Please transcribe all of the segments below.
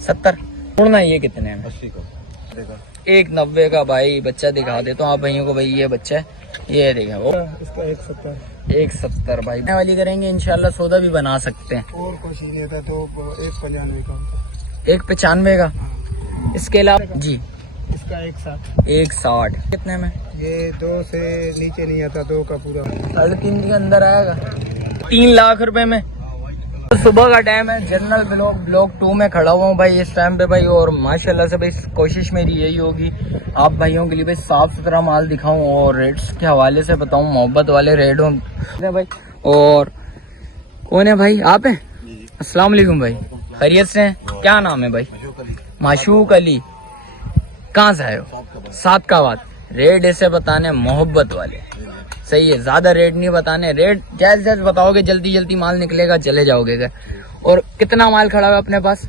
70 छोड़ना ये कितने में? 80 का 190 का भाई बच्चा दिखा दे तो आप भाइयों को। भाई ये बच्चा है, ये देखा वो इसका 170 170 भाई वाली करेंगे इंशाल्लाह, सौदा भी बना सकते हैं। और कुछ नहीं था तो 195 का 195 का। इसके अलावा जी इसका 160 160 कितने में? ये 2 से नीचे नहीं आता, 2 का पूरा 3.5 के अंदर आएगा। 3 लाख रुपए में। सुबह का टाइम है, जनरल ब्लॉक 2 में खड़ा हुआ हूँ भाई इस टाइम पे भाई। और माशाल्लाह से भाई कोशिश मेरी यही होगी आप भाइयों के लिए भाई साफ सुथरा माल दिखाऊं और रेट्स के हवाले से बताऊं, मोहब्बत वाले रेट हों भाई। और कौन है भाई? आप हैं? अस्सलाम वालेकुम भाई, खैरियत से हैं? क्या नाम है भाई? माशूक अली। कहाँ से आए हो? सादकाबाद। रेट ऐसे बताने मोहब्बत वाले, सही है, ज्यादा रेट नहीं बताने, रेट जैसे जैसे बताओगे जल्दी जल्दी माल निकलेगा, चले जाओगे क्या। और कितना माल खड़ा हुआ है अपने पास?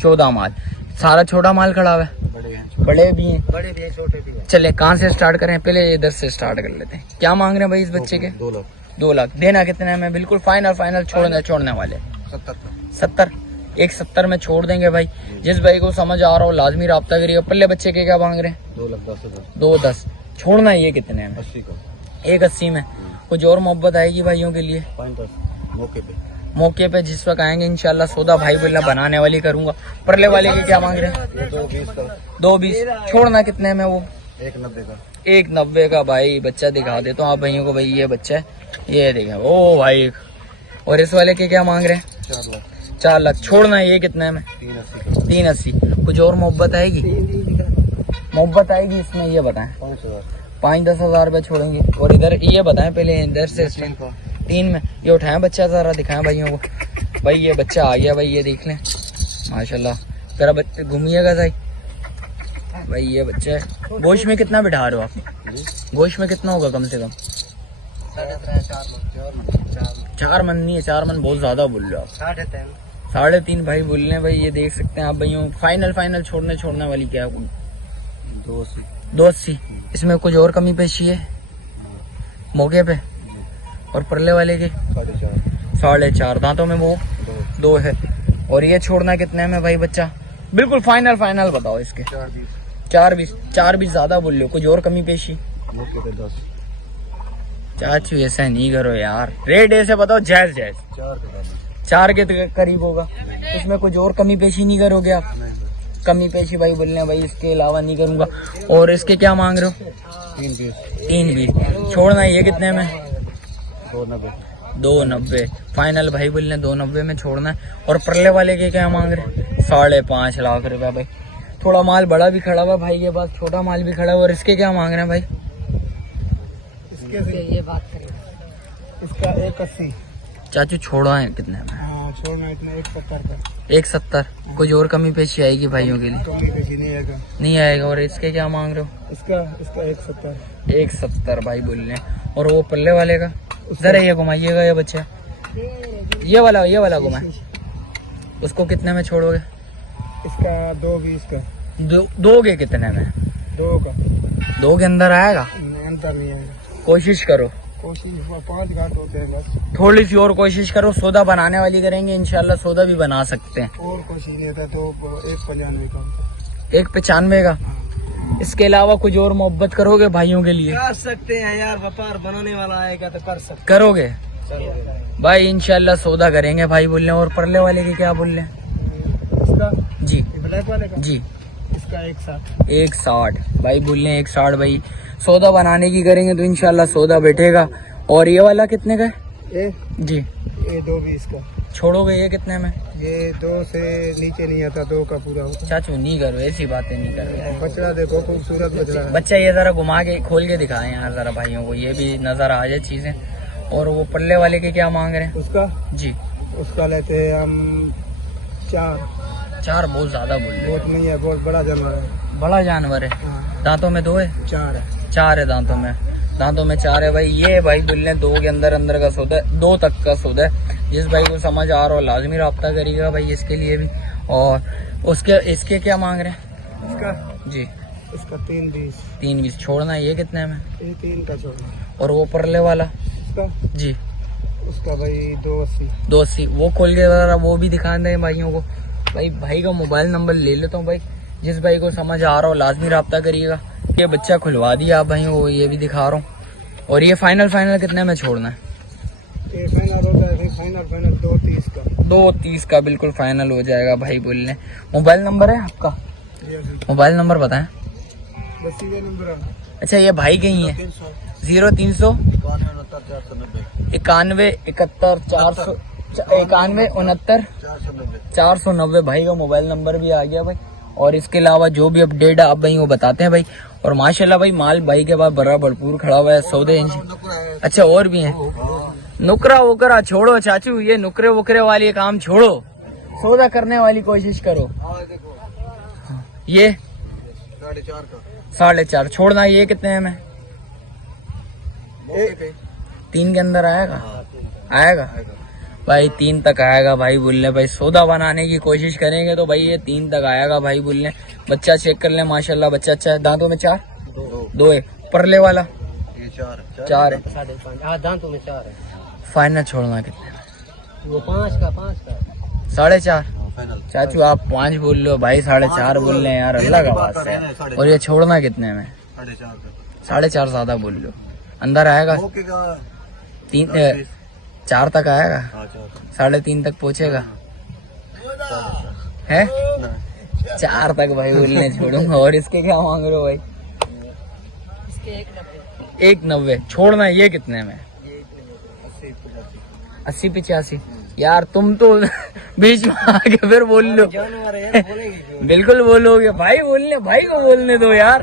14 माल। सारा छोटा माल खड़ा हुआ है? बड़े भी हैं, बड़े भी छोटे भी। चले कहाँ से स्टार्ट करें? पहले इधर से स्टार्ट कर लेते हैं। क्या मांग रहे हैं भाई इस बच्चे के? 2 लाख। देना कितने में? बिल्कुल फाइनल छोड़ने वाले 70 170 में छोड़ देंगे भाई। जिस भाई को समझ आ रहा हो लाजमी रब्ता करिए। पल्ले बच्चे के क्या मांग रहे हैं? 210। छोड़ना ये कितने में? 80 का 180 में। कुछ और मोहब्बत आएगी भाइयों के लिए? मौके पे जिस वक्त आएंगे इंशाल्लाह सौदा भाई बोला बनाने वाली करूंगा। परले वाले के क्या मांग रहे हैं? 220। छोड़ना कितने में वो? 190 का भाई बच्चा दिखा दे तो आप भाइयों को। भाई ये बच्चा है, ये देखा ओ भाई। और इस वाले के क्या मांग रहे हैं? 4 लाख। छोड़ना ये कितने में? 380। कुछ और मोहब्बत आएगी? मोहब्बत आएगी इसमें, ये बताएं। 5-10 हजार रुपए छोड़ेंगे। और इधर ये बताएं पहले, इधर से 3 में। ये उठाएं बच्चा, जरा दिखाएं भाइयों को। भाई ये बच्चा आ गया भाई, ये देख लें माशाल्लाह। जरा बच्चे घूमिएगा सही भाई। ये बच्चा है। गोश्त में कितना बिठा रहे हो आप? गोश्त में कितना होगा कम से कम? 4 मन नहीं है, 4 मन बहुत ज्यादा बोल रहे हो आप। 3.5 भाई बोल रहे हैं भाई। ये देख सकते हैं आप भाइयों। फाइनल छोड़ने वाली क्या है? 280। इसमें कुछ और कमी पेशी है मौके पे? और परले वाले के 4.5 दांतों में वो 2 है। और ये छोड़ना कितने में भाई बच्चा? बिल्कुल फाइनल बताओ इसके। 420 ज्यादा बोल रहे हो, कुछ और कमी पेशी? चाचू ऐसा नहीं करो यार, रेट ऐसे बताओ जायज 4 के करीब होगा। इसमें कुछ और कमी पेशी नहीं करोगे आप? कमी पेशी भाई बोल रहे हैं भाई, इसके अलावा नहीं करूंगा। और इसके क्या मांग रहे हो? 320। छोड़ना ये कितने में? 290 फाइनल भाई बोल रहे हैं, 290 में छोड़ना है। और परले वाले के क्या मांग रहे हैं? 5.5 लाख रुपया भाई। थोड़ा माल बड़ा भी खड़ा हुआ भाई के पास, छोटा माल भी खड़ा हुआ। और इसके क्या मांग रहे हैं भाई? ये बात करें इसका 180। चाचू छोड़ा है कितने में? छोड़ना इतना 170 का। 170। कुछ और कमी पेशी आएगी भाइयों के लिए? नहीं आएगा। और इसके क्या मांग रहे हो? इसका 170 भाई बोल रहे हैं। और वो पल्ले वाले का जरा ये घुमाइएगा, ये बच्चा ये वाला घुमाए। उसको कितने में छोड़ोगे? इसका 220 का। दोगे कितने में? 2 का। 2 के अंदर आएगा? अंतर नहीं आएगा। कोशिश करो। 5 घाट होते हैं बस। थोड़ी सी और कोशिश करो, सौदा बनाने वाली करेंगे इंशाल्लाह, सौदा भी बना सकते हैं। और कुछ नहीं था तो 195 का। 195 का। इसके अलावा कुछ और मोहब्बत करोगे भाइयों के लिए? कर सकते हैं यार, व्यापार बनाने वाला आएगा तो कर सकते। करोगे भाई इंशाल्लाह सौदा करेंगे भाई बोल रहे हैं। और परले वाले के क्या बोल रहे हैं? इसका जी ब्लैक वाले का जी इसका 160 भाई बोल रहे हैं। 160 भाई। सौदा बनाने की करेंगे तो इंशाल्लाह सौदा बैठेगा। और ये वाला कितने का है? जी ये 220 का। छोड़ोगे ये कितने में? ये 2 से नीचे नहीं आता, 2 का पूरा होता। चाचू नहीं करो ऐसी बातें, नहीं करो। बछड़ा देखो खूबसूरत बछड़ा है। बच्चा ये जरा घुमा के खोल के दिखाएं यार जरा भाइयों को, ये भी नजर आ जाए चीजें। और वो पल्ले वाले के क्या मांग रहे हैं? उसका जी उसका लेते हैं हम 4 बहुत ज्यादा बोल रहे बहुत नहीं है, बहुत बड़ा जानवर है। हैं। बड़ा जानवर है। दांतों में 2 है? 4 है। 4 है दांतों में 4 है भाई। ये भाई बोल रहे हैं 2 के अंदर का सौदा है, 2 तक का सौदा है। जिस भाई को समझ आ रहा हो लाजमी रब्ता करिएगा भाई इसके लिए भी। और इसके क्या मांग रहे हैं? इसका जी इसका 320। छोड़ना ये कितने में? ये 3 का छोड़ना। और वो परले वाला? इसका जी उसका भाई 280। 280 वो खोल के जरा वो भी दिखा दें भाइयों को। भाई का मोबाइल नंबर ले लेता हूँ भाई, जिस भाई को समझ आ रहा हो लाजमी रब्ता करिएगा। ये बच्चा खुलवा दिया आप भाइयों को, ये भी दिखा रहा हूँ। और ये फाइनल कितने में छोड़ना है? ये फाइनल होता है, फाइनल 230 का। 230 का बिल्कुल फाइनल हो जाएगा भाई बोलने। मोबाइल नंबर है आपका? मोबाइल नंबर बताएं। बस ये नंबर है। अच्छा ये भाई के ही है? 0300 91 71 400 91 69 490 भाई का मोबाइल नंबर भी आ गया भाई। और इसके अलावा जो भी अपडेट आप भाई वो बताते हैं भाई। और माशाल्लाह भाई माल भाई के पास बड़ा भरपूर खड़ा हुआ है, 100 इंच। अच्छा और भी है? नुकरा वुकरा छोड़ो चाचू, ये नुकरे वुकरे वाली काम छोड़ो, सौदा करने वाली कोशिश करो। ये 4.5 छोड़ना। ये कितने में? 3 के अंदर आएगा भाई, 3 तक आएगा भाई बोलने। भाई सौदा बनाने की कोशिश करेंगे तो भाई ये 3 तक आएगा भाई बोलने। बच्चा चेक कर ले माशाल्लाह, बच्चा अच्छा है। दांतों में 4 2 है। परले वाला 4 है। 5.5 दांतों में 4 है। फाइनल छोड़ना कितने में? वो 5 का 4.5 चाचू आप 5 बोल लो भाई, 4.5 बोल रहे हैं यार, अल्लाह का वास्ता है। और ये छोड़ना कितने में? 4.5 ज्यादा बोल लो। अंदर आएगा 4 तक आएगा, 3.5 तक पहुँचेगा है? 4 तक भाई बोलने छोड़ूंगा। और इसके क्या मांग रहे हो भाई? 190 छोड़ना। ये कितने में? 80-85 यार तुम तो बीच में आके फिर बोल लो। बिल्कुल बोलोगे भाई, बोलने भाई को बोलने दो यार।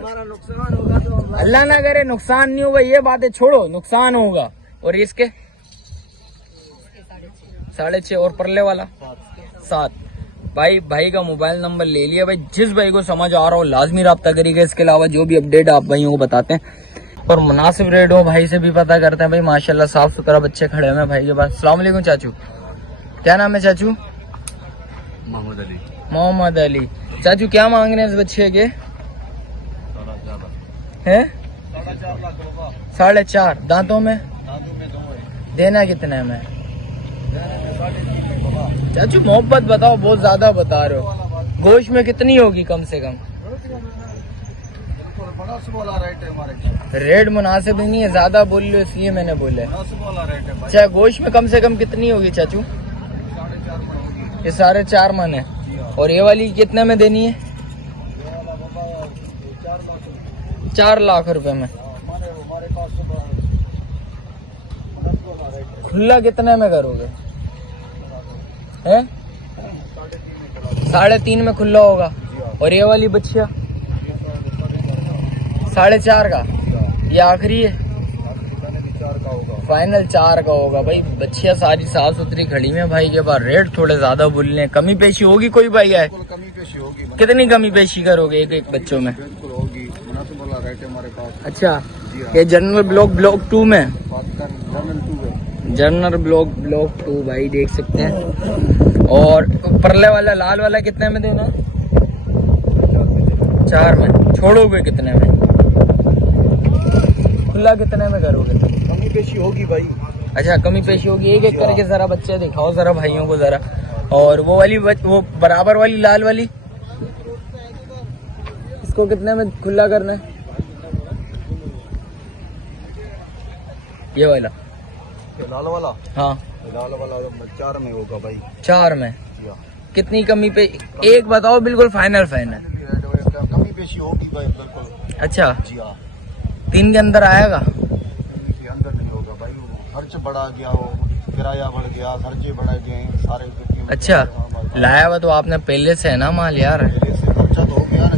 अल्लाह ना करे नुकसान नहीं होगा, ये बातें छोड़ो, नुकसान होगा। और इसके 6.5 और परले वाला 7 भाई का मोबाइल नंबर ले लिया भाई। जिस भाई को समझ आ रहा हो लाजमी रब्ता करिएगा। इसके अलावा जो भी अपडेट आप भाइयों को बताते हैं और मुनासिब रेट हो भाई से भी पता करते हैं भाई। माशाल्लाह साफ सुथरा बच्चे खड़े हुए हैं भाई के पास। अस्सलाम वालेकुम चाचू, क्या नाम है चाचू? मोहम्मद अली। चाचू क्या मांग रहे हैं इस बच्चे के? हैं 4.5 दांतों में देना कितने में? चाचू मोहब्बत बताओ, बहुत ज्यादा बता रहे हो। गोश्त में कितनी होगी कम से कम? रेट मुनासिब ही नहीं है, ज्यादा बोल लो इसलिए मैंने बोले। अच्छा गोश्त में कम से कम कितनी होगी चाचू? ये 4.5 मन है। और ये वाली कितने में देनी है? 4 लाख रुपए में। खुला कितने में करोगे? है 3.5 में खुला होगा। और ये वाली बच्चिया 4.5 का, ये आखिरी है? फाइनल 4 का होगा भाई। बच्चिया सारी साफ सुथरी खड़ी में भाई के पास। रेट थोड़े ज्यादा बोल रहे हैं, कमी पेशी होगी कोई भाई है? कितनी कमी पेशी करोगे एक बच्चों में? अच्छा ये जनरल ब्लॉक 2 में, जनरल ब्लॉक 2 भाई देख सकते हैं। और परले वाला लाल वाला कितने में देना? 4 में। छोड़ोगे कितने में? खुला कितने में करोगे? कमी पेशी होगी भाई। अच्छा कमी पेशी होगी। एक एक करके जरा बच्चे दिखाओ जरा भाइयों को जरा। और वो वाली वो बराबर वाली लाल वाली, इसको कितने में खुला करना है? ये वाला लाल वाला? हाँ लाल वाला 4 में होगा भाई। 4 में। कितनी कमी पे? एक बताओ बिल्कुल फाइनल। कमी पेशी होगी भाई बिल्कुल। अच्छा जी हाँ। 3 के अंदर आएगा? अंदर नहीं होगा भाई, खर्च बढ़ा गया, वो किराया बढ़ गया, खर्चे बढ़ा गए सारे। अच्छा लाया हुआ तो आपने पहले से है ना माल यार? खर्चा तो हो गया ना,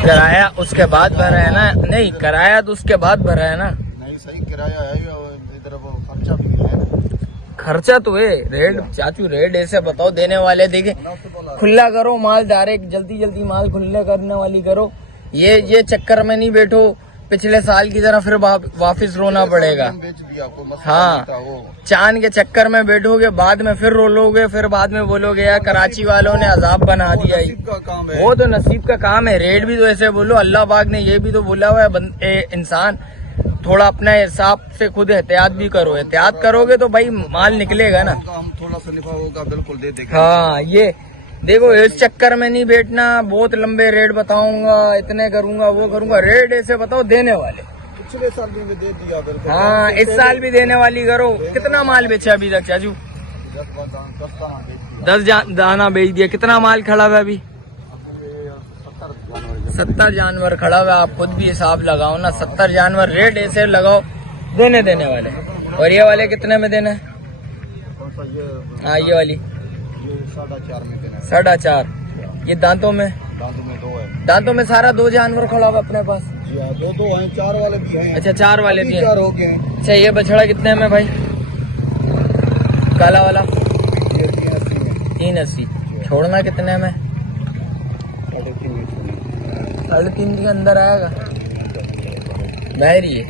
किराया उसके बाद भरा है ना? नहीं किराया तो उसके बाद भरा है ना? नहीं सही किराया है, इधर वो खर्चा भी है। खर्चा तो है। रेट चाचू रेट ऐसे बताओ देने वाले। देखे खुला करो माल, डायरेक्ट जल्दी माल खुले करने वाली करो। ये चक्कर में नहीं बैठो पिछले साल की तरह फिर वापिस रोना पड़ेगा। हाँ चांद के चक्कर में बैठोगे, बाद में फिर रोलोगे, फिर बाद में बोलोगे यार कराची वालों ने अजाब बना दिया। वो तो नसीब का काम है। रेट भी तो ऐसे बोलो, अल्लाह पाक ने ये भी तो बोला हुआ है इंसान थोड़ा अपने हिसाब से खुद एहतियात भी करो। एहतियात करोगे तो भाई माल निकलेगा ना। हम थोड़ा सा निभा होगा बिल्कुल दे देंगे। हाँ, ये देखो इस चक्कर में नहीं बैठना, बहुत लंबे रेट बताऊंगा, इतने करूंगा, वो करूंगा। रेट ऐसे बताओ देने वाले। पिछले साल भी दे दिया बिल्कुल। हाँ, इस साल भी देने वाली करो। कितना माल बेचा अभी तक चाचू? 10 दाना बेच दिया। कितना माल खड़ा हुआ अभी? 70 जानवर खड़ा हुआ। आप खुद भी हिसाब लगाओ ना, 70 जानवर। रेट ऐसे लगाओ देने वाले। और ये वाले कितने में देना है? हाँ, ये वाली 4.5 में देना है। 4.5। ये दांतों में? दांतों में 2 है। दांतों में सारा 2 जानवर खड़ा हुआ अपने पास? जी हाँ, 2 हैं, 4 वाले भी हैं। अच्छा, 4 वाले भी हैं। 4 हो गए हैं। अच्छा, ये बछड़ा कितने में भाई? काला वाला? ये 380 में। 380। छोड़ना कितने में? 3.5 के अंदर आएगा बहरी है।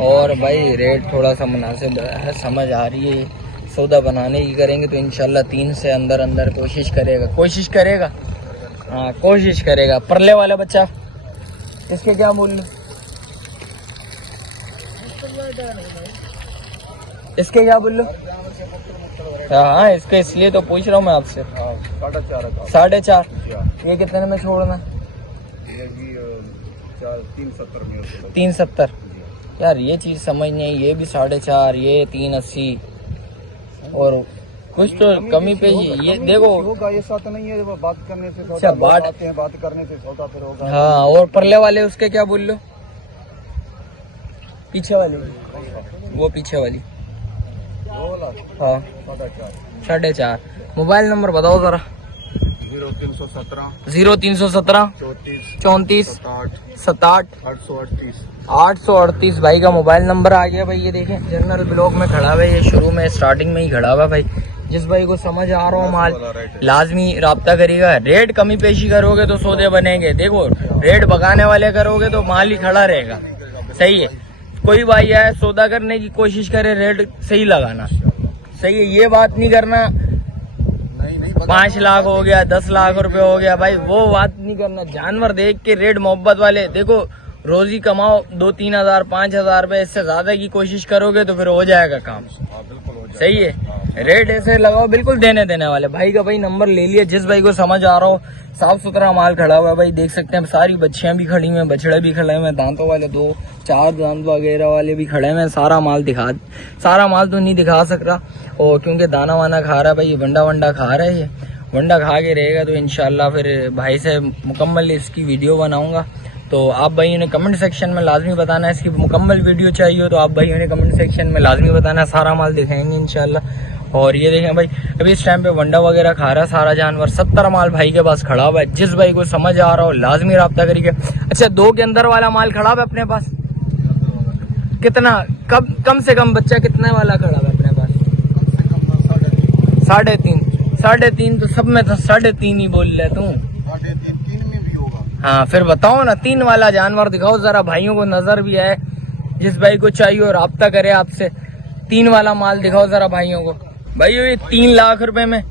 और भाई रेट थोड़ा सा मुनासिब है, समझ आ रही है। सौदा बनाने की करेंगे तो इंशाल्लाह 3 से अंदर कोशिश करेगा। हाँ, कोशिश करेगा। परले वाला बच्चा इसके क्या मूल्य? इसके क्या बोल लो? हाँ, इसके इसलिए तो पूछ रहा हूँ मैं आपसे। 4.5। ये कितने में छोड़ना? ये भी 370 में। 370। यार ये चीज समझ नहीं आई। ये भी 4.5, ये 380। और कुछ तो कमी पे ही। ये देखो होगा, ये साथ नहीं है। बात करने से अच्छा, बात करने से सौदा फिर होगा। हाँ, और परले वाले उसके क्या बोल लो? पीछे वाली, वो पीछे वाली। हाँ, 4.5। मोबाइल नंबर बताओ जरा। 0317 34 67 838 भाई का मोबाइल नंबर आ गया भाई। ये देखें, जनरल ब्लॉक में खड़ा हुआ है। ये शुरू में स्टार्टिंग में ही खड़ा हुआ भाई। जिस भाई को समझ आ रहा हो माल लाजमी राब्ता करेगा। रेट कमी पेशी करोगे तो सौदे बनेंगे। देखो रेट भगाने वाले करोगे तो माल ही खड़ा रहेगा। सही है। कोई भाई है सौदा करने की कोशिश करे, रेट सही लगाना। सही है, ये बात नहीं करना 5 लाख हो गया, 10 लाख रुपए हो गया भाई, वो बात नहीं करना। जानवर देख के रेट मोहब्बत वाले। देखो रोजी कमाओ 2-3 हजार 5 हजार रुपए, इससे ज्यादा की कोशिश करोगे तो फिर हो जाएगा काम। सही है, रेट ऐसे लगाओ बिल्कुल देने वाले। भाई का भाई नंबर ले लिया। जिस भाई को समझ आ रहा हो, साफ सुथरा माल खड़ा हुआ है भाई। देख सकते हैं सारी बच्चियां भी खड़ी हुई हैं, बछड़े भी खड़े हुए हैं, दांतों वाले 2-4 दांत वगैरह वाले भी खड़े हुए हैं। सारा माल तो नहीं दिखा सक रहा, और क्योंकि दाना वाना खा रहा है भाई, वंडा खा रहा है। ये वंडा खा के रहेगा तो इंशाल्लाह फिर भाई से मुकम्मल इसकी वीडियो बनाऊंगा। तो आप भाइयों ने कमेंट सेक्शन में लाजमी बताना है। इसकी मुकम्मल वीडियो चाहिए हो तो आप भाइयों ने कमेंट सेक्शन में लाजमी बताना। सारा माल दिखाएंगे इंशाल्लाह। और ये देखें भाई, अभी इस टाइम पे वंडा वगैरह खा रहा है सारा जानवर। 70 माल भाई के पास खड़ा हुआ है। जिस भाई को समझ आ रहा हो लाजमी राब्ता करिए। अच्छा, 2 के अंदर वाला माल खड़ा हुआ है अपने पास? कितना कम से कम बच्चा कितने वाला खड़ा हुआ है अपने पास? 3.5 तो सब में तो 3.5 ही बोल रहे तू। 3 में भी होगा। हाँ, फिर बताओ ना, 3 वाला जानवर दिखाओ जरा, भाइयों को नजर भी आए। जिस भाई को चाहिए हो राब्ता करे आपसे। 3 वाला माल दिखाओ जरा भाइयों को। भाइयों ये 3 लाख रुपए में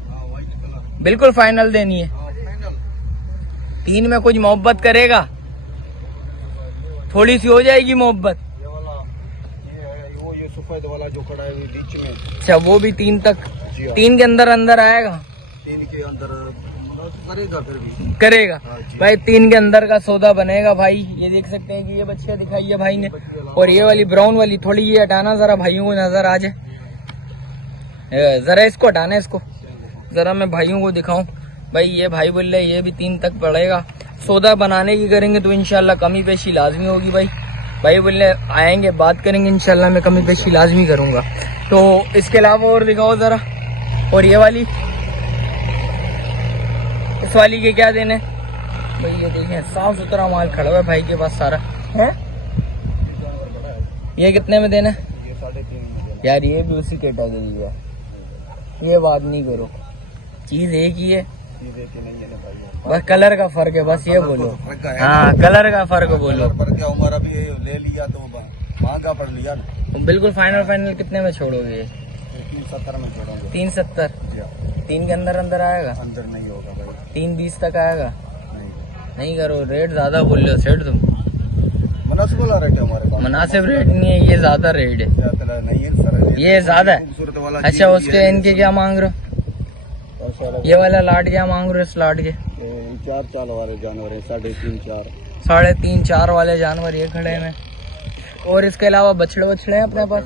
बिल्कुल फाइनल देनी है। 3 में कुछ मोहब्बत करेगा? थोड़ी सी हो जाएगी मोहब्बत। ये सफेद वाला जो खड़ा है बीच में। अच्छा, वो भी 3 तक? 3 के अंदर आएगा? 3 के अंदर करेगा, फिर भी करेगा भाई। 3 के अंदर का सौदा बनेगा भाई। ये देख सकते हैं कि ये बच्चे दिखाई है भाई ने। और ये वाली ब्राउन वाली थोड़ी ये हटाना जरा, भाइयों को नजर आ जाए जरा। इसको हटाना, इसको जरा मैं भाइयों को दिखाऊं। भाई ये भाई बोल रहे ये भी 3 तक पड़ेगा। सौदा बनाने की करेंगे तो इंशाल्लाह कमी पेशी लाजमी होगी भाई। भाई बोले आएंगे बात करेंगे इंशाल्लाह, मैं कमी पेशी लाजमी करूंगा। तो इसके अलावा और दिखाओ जरा। और ये वाली, इस वाली के क्या देने भाई? ये देखिए साफ सुथरा माल खड़ा हुआ है भाई के पास सारा है। ये कितने में देना? ये 3.5 में। यार ये भी उसी कैटेगरी है। ये बात नहीं करो, चीज एक ही है, बस कलर का फर्क है। बस ये बोलो, हाँ कलर का फर्क बोलो। पर क्या उम्र अभी ले लिया तो महंगा पड़ लिया। बिल्कुल फाइनल कितने में छोड़ोगे? 370 में छोड़ोगे। 370? 3 के अंदर आएगा? अंदर नहीं होगा भाई। 320 तक आएगा? नहीं करो, रेट ज्यादा बोल रहे हो सेठ तुम। मुनासिब वाला रेट है हमारे पास। मुनासिब रेट नहीं है, ये ज्यादा रेट है, नहीं है सर, ये ज्यादा है। खूबसूरत वाला अच्छा उसके इनके क्या मांग रहे हो? ये वाला लाट क्या मांग रहे हो? इस लाट के 4 चाल वाले जानवर है, 3.5 4। 3.5 4 वाले जानवर ये खड़े हैं। और इसके अलावा बछड़े हैं अपने पास?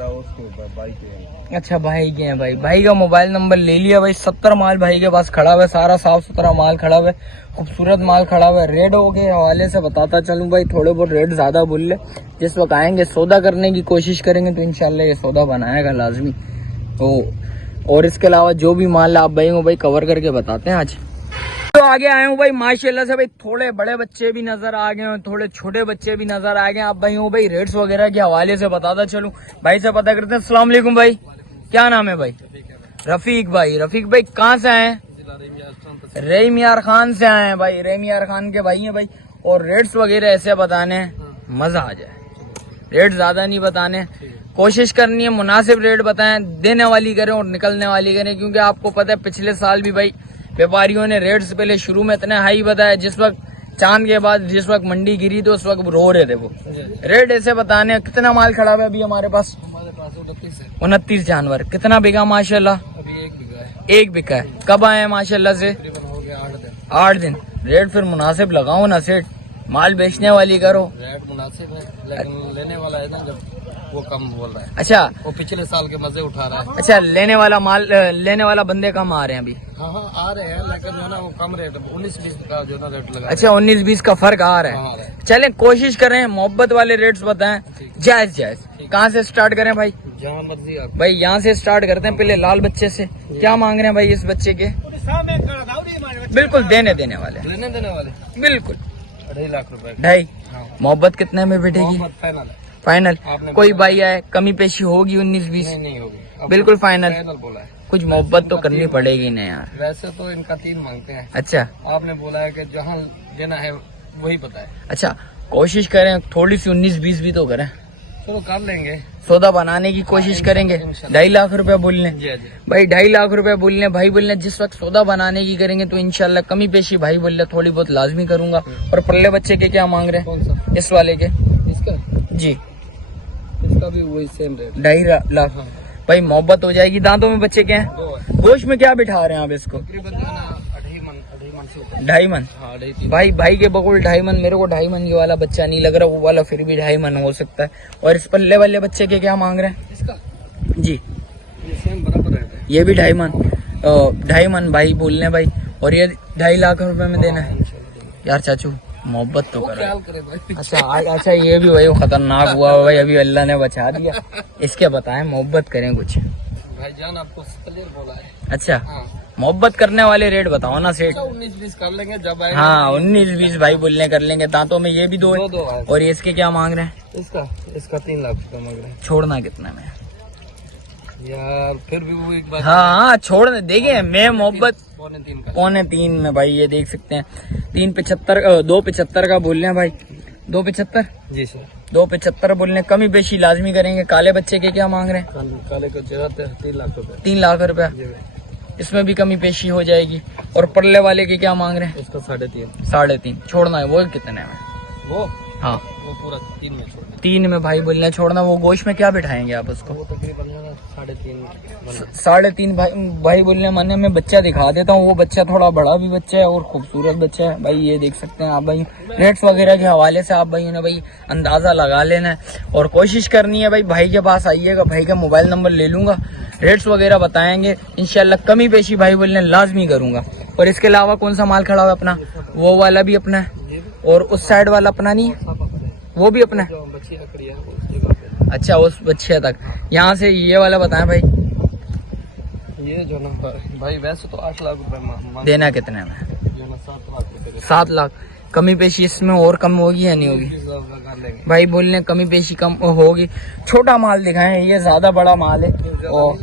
अच्छा भाई के हैं। भाई का मोबाइल नंबर ले लिया भाई। 70 माल भाई के पास खड़ा हुआ है, सारा साफ सुथरा माल खड़ा हुआ है, खूबसूरत माल खड़ा हुआ है। रेटों के हवाले से बताता चलूं भाई, थोड़े बहुत रेट ज्यादा बोल ले। जिस वक्त आएंगे सौदा करने की कोशिश करेंगे तो इंशाल्लाह ये सौदा बनाएगा लाजमी। तो और इसके अलावा जो भी माल आप भाई को भाई कवर करके बताते हैं आज। तो आगे आए हूँ भाई माशाल्लाह से भाई, थोड़े बड़े बच्चे भी नजर आ गए हैं, थोड़े छोटे बच्चे भी नजर आ गए। आप भाई हो भाई रेट्स वगैरह के हवाले से बताता चलूं। भाई से पता करते हैं। अस्सलाम वालेकुम भाई, क्या नाम है भाई? रफीक भाई कहाँ से आए हैं? रहीम यार खान से आए हैं भाई। रहीम यार खान के भाई हैं भाई। और रेट्स वगैरह ऐसे बताने मजा आ जाए, रेट ज्यादा नहीं बताने, कोशिश करनी है मुनासिब रेट बताएं, देने वाली करें और निकलने वाली करें। क्योंकि आपको पता है पिछले साल भी भाई व्यापारियों ने रेट्स पहले शुरू में इतने हाई बताया, जिस वक्त चांद के बाद जिस वक्त मंडी गिरी तो उस वक्त रो रहे थे वो। रेट ऐसे बताने। कितना माल खड़ा हुआ है अभी हमारे पास? 29 जानवर। कितना बिका माशाल्लाह? अभी 1 बिका है। कब आए हैं माशाल्लाह से? 8 दिन। रेट फिर मुनासिब लगाओ ना सेठ, माल बेचने वाली करो। रेट मुनासिब है लेकिन लेने वाला है ना जब वो कम बोल रहा है। अच्छा वो पिछले साल के मजे उठा रहा है। अच्छा, लेने वाला बंदे कम आ रहे हैं अभी? हाँ आ रहे हैं लेकिन जो ना वो कम रेट 19-20 का जो ना रेट लगा। अच्छा 19-20 का फर्क आ रहा है। चलें कोशिश करें मोहब्बत वाले रेट्स बताएं, जायज। कहाँ से स्टार्ट करें भाई? जहाँ मर्जी आप भाई यहाँ से स्टार्ट करते हैं। पहले लाल बच्चे से क्या मांग रहे हैं भाई इस बच्चे के? बिल्कुल देने वाले, लेने देने वाले बिल्कुल 2.5 लाख रुपए। 2.5। हाँ। मोहब्बत कितने में बिठेगी? फाइनल है। फाइनल। आपने कोई भाई आए कमी पेशी होगी 19-20? नहीं होगी, बिल्कुल फाइनल। फाइनल बोला है। कुछ मोहब्बत तो करनी पड़ेगी ना यार। वैसे तो इनका 3 मांगते हैं। अच्छा आपने बोला है कि जहाँ लेना है वही पता है। अच्छा, कोशिश करें थोड़ी सी 19-20 भी तो करें, चलो कर लेंगे, सौदा बनाने की कोशिश करेंगे। 2.5 लाख रुपए बोल लें भाई, 2.5 लाख रुपए बोल लें भाई। बोल लें जिस वक्त सौदा बनाने की करेंगे तो इंशाल्लाह कमी पेशी भाई बोल लें थोड़ी बहुत लाजमी करूंगा। और पल्ले बच्चे के क्या मांग रहे हैं? कौन सा? इस वाले के? इसका जी इसका भी वही सेम रेट। 2.5 लाख। हाँ। भाई मोहब्बत हो जाएगी। दांतों में बच्चे क्या है? 2 है। गोश्त में क्या बिठा रहे हैं आप इसको? तकरीबन जो है ना 2.5 मन से ऊपर। 2.5 मन। हाँ 2.5-3। भाई के बकुल 2.5 मन। मेरे को 2.5 मन के वाला बच्चा नहीं लग रहा, वो वाला फिर भी 2.5 मन हो सकता है। और इस पल्ले वाले बच्चे के क्या मांग रहे हैं? इसका जी ये सेम बराबर रेट है। ये भी 2.5 मन। 2.5 मन भाई बोलने भाई। और ये 2.5 लाख रुपए में देना है यार। चाचू मोहब्बत तो कर। ख्याल करे भाई। अच्छा ये भी वही खतरनाक हुआ भाई, अभी अल्लाह ने बचा दिया। इसके बताएं मोहब्बत करें कुछ। भाईजान आपको क्लियर बोला है। अच्छा हाँ मोहब्बत करने वाले रेट बताओ ना सेठ। 19-20 कर लेंगे जब आएगा। हाँ 19-20 भाई बोलने कर लेंगे। दांतों में ये भी 2 है। दो है। और ये इसके क्या मांग रहे हैं? इसका 3 लाख रुपए मांग रहे हैं छोड़ना कितने में यार? फिर भी वो एक बात। हाँ छोड़ देखिए मैं मोहब्बत 2.75 का। 2.25 में भाई ये देख सकते हैं। 2.75 का बोल रहे हैं भाई। 2.75 जी सर। 2.75 बोलने कमी बेशी लाजमी करेंगे। काले बच्चे के क्या मांग रहे हैं? काले को जरूरत है 3 लाख रुपए। 3 लाख रुपया। जी भाई। इसमें भी कमी पेशी हो जाएगी। और परले वाले के क्या मांग रहे हैं? इसका 3.5। 3.5 छोड़ना है। वो कितने में? वो हाँ पूरा 3 में छोड़ दें। 3 में भाई बोलने छोड़ना। वो गोश्त में क्या बिठाएंगे आप उसको? वो तकरीबन 3.5 3.5 भाई बोलने माने मैं बच्चा दिखा देता हूँ। वो बच्चा थोड़ा बड़ा भी बच्चा है और खूबसूरत बच्चा है भाई। ये देख सकते हैं आप भाई। रेट्स वगैरह के हवाले से आप भाई ने भाई अंदाजा लगा लेना है और कोशिश करनी है भाई के पास आइएगा। भाई का मोबाइल नंबर ले लूंगा, रेट्स वगैरह बताएंगे इंशाल्लाह। कमी पेशी भाई बोलने लाजमी करूंगा। और इसके अलावा कौन सा माल खड़ा हुआ अपना? वो वाला भी अपना है और उस साइड वाला अपना नहीं है, वो भी अपना है। अच्छा उस बच्चे तक। यहाँ से ये वाला बताएं भाई। ये जो ना भाई वैसे तो 8 लाख रुपए देना कितने में? जो ना 7 लाख रुपए। 7 लाख। कमी पेशी इसमें और कम होगी या नहीं होगी? 20 लाख का कर लेंगे भाई बोलने कमी पेशी कम होगी। छोटा माल दिखाएं, ये ज्यादा बड़ा माल है और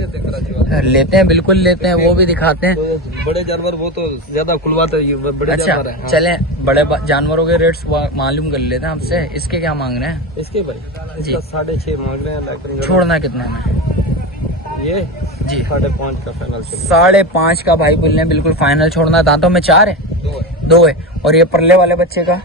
लेते हैं, बिल्कुल लेते हैं, वो भी दिखाते हैं। तो बड़े जानवर वो तो ज्यादा खुलवाते हैं, ये बड़े अच्छा जानवर है। चलें बड़े जानवरों के रेट्स मालूम कर लेते हैं आपसे। इसके क्या मांग रहे हैं? इसके भाई जी। इसका 6.5 मांग रहे हैं लेकिन छोड़ना कितना में? ये जी 5.5 का फाइनल। 5.5 का भाई बोल रहे हैं बिल्कुल फाइनल छोड़ना। दांतों में 4 है? 2 है। और ये परले वाले बच्चे का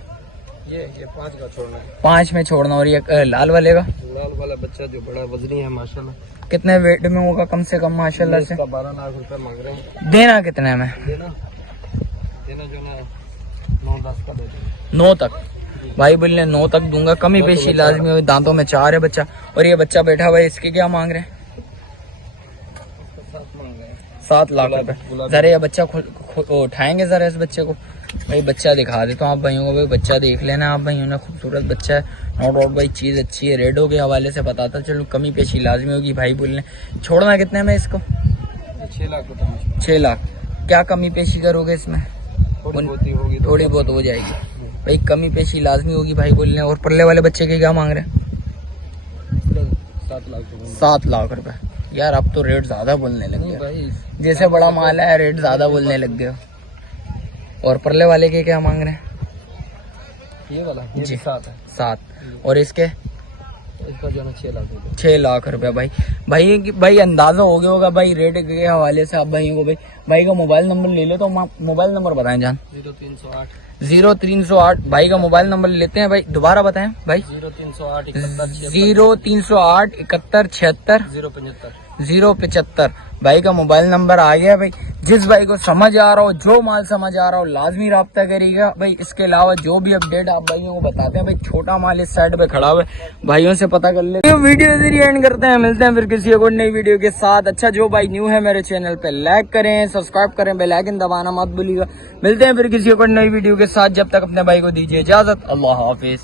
ये 5 का छोड़ना है। 5 में छोड़ना। और ये लाल वाले का लाल वाला बच्चा जो बड़ा वजनी है माशाल्लाह। कितने वेट में होगा कम से कम माशाल्लाह से? इसका 12 लाख रुपए मांग रहे हैं। देना कितने में? देना जो ना 9-10 का दे देंगे। 9 तक भाई बोले 9 तक दूंगा, कमी पेशी लाजमी हो। दांतों में 4 है बच्चा। और ये बच्चा बैठा हुआ है, इसके क्या मांग रहे हैं? 7 लाख रुपए। जरा ये बच्चा उठाएंगे जरा इस बच्चे को भाई, बच्चा दिखा देता हूँ आप भाइयों को। भाई बच्चा देख लेना आप भाइयों ने, खूबसूरत बच्चा है नो डाउट भाई, चीज अच्छी है। रेडो के हवाले से बताता चलो, कमी पेशी लाजमी होगी भाई बोलने। छोड़ना कितने में इसको? 6 लाख रुपए। 6 लाख। क्या कमी पेशी करोगे इसमें? होगी, थोड़ी बहुत हो जाएगी भाई, कमी पेशी लाजमी होगी भाई बोलने। और परले वाले बच्चे के क्या मांग रहे हैं? 7 लाख। 7 लाख रुपए। यार अब तो रेट ज्यादा बोलने लग गए भाई जैसे बड़ा माल है रेट ज्यादा बोलने लग गए। और परले वाले के क्या मांग रहे हैं? ये वाला जी। 7 है। 7। और इसके? इसका जो है 6 लाख रुपए। 6 लाख रुपए। भाई अंदाजा हो गया होगा भाई रेट के हवाले से आप भाइयों को। भाई का मोबाइल नंबर ले लो, तो मोबाइल नंबर बताएं जान। 0308 भाई का मोबाइल नंबर लेते हैं भाई, दोबारा बताएं भाई। 0308 71 76 075। 075 भाई का मोबाइल नंबर आ गया भाई। जिस भाई को समझ आ रहा हो, जो माल समझ आ रहा हो, लाजमी राब्ता करिएगा भाई। इसके अलावा जो भी अपडेट आप भाइयों को बताते हैं भाई, छोटा माल इस साइड पे खड़ा हुआ है, भाइयों से पता कर ले। वीडियो इधर एंड करते हैं, मिलते हैं फिर किसी और नई वीडियो के साथ। अच्छा जो भाई न्यू है मेरे चैनल पे, लाइक करें, सब्सक्राइब करें, बेल आइकन दबाना मत भूलिएगा। मिलते हैं फिर किसी और नई वीडियो के साथ, जब तक अपने भाई को दीजिए इजाजत। अल्लाह हाफिज।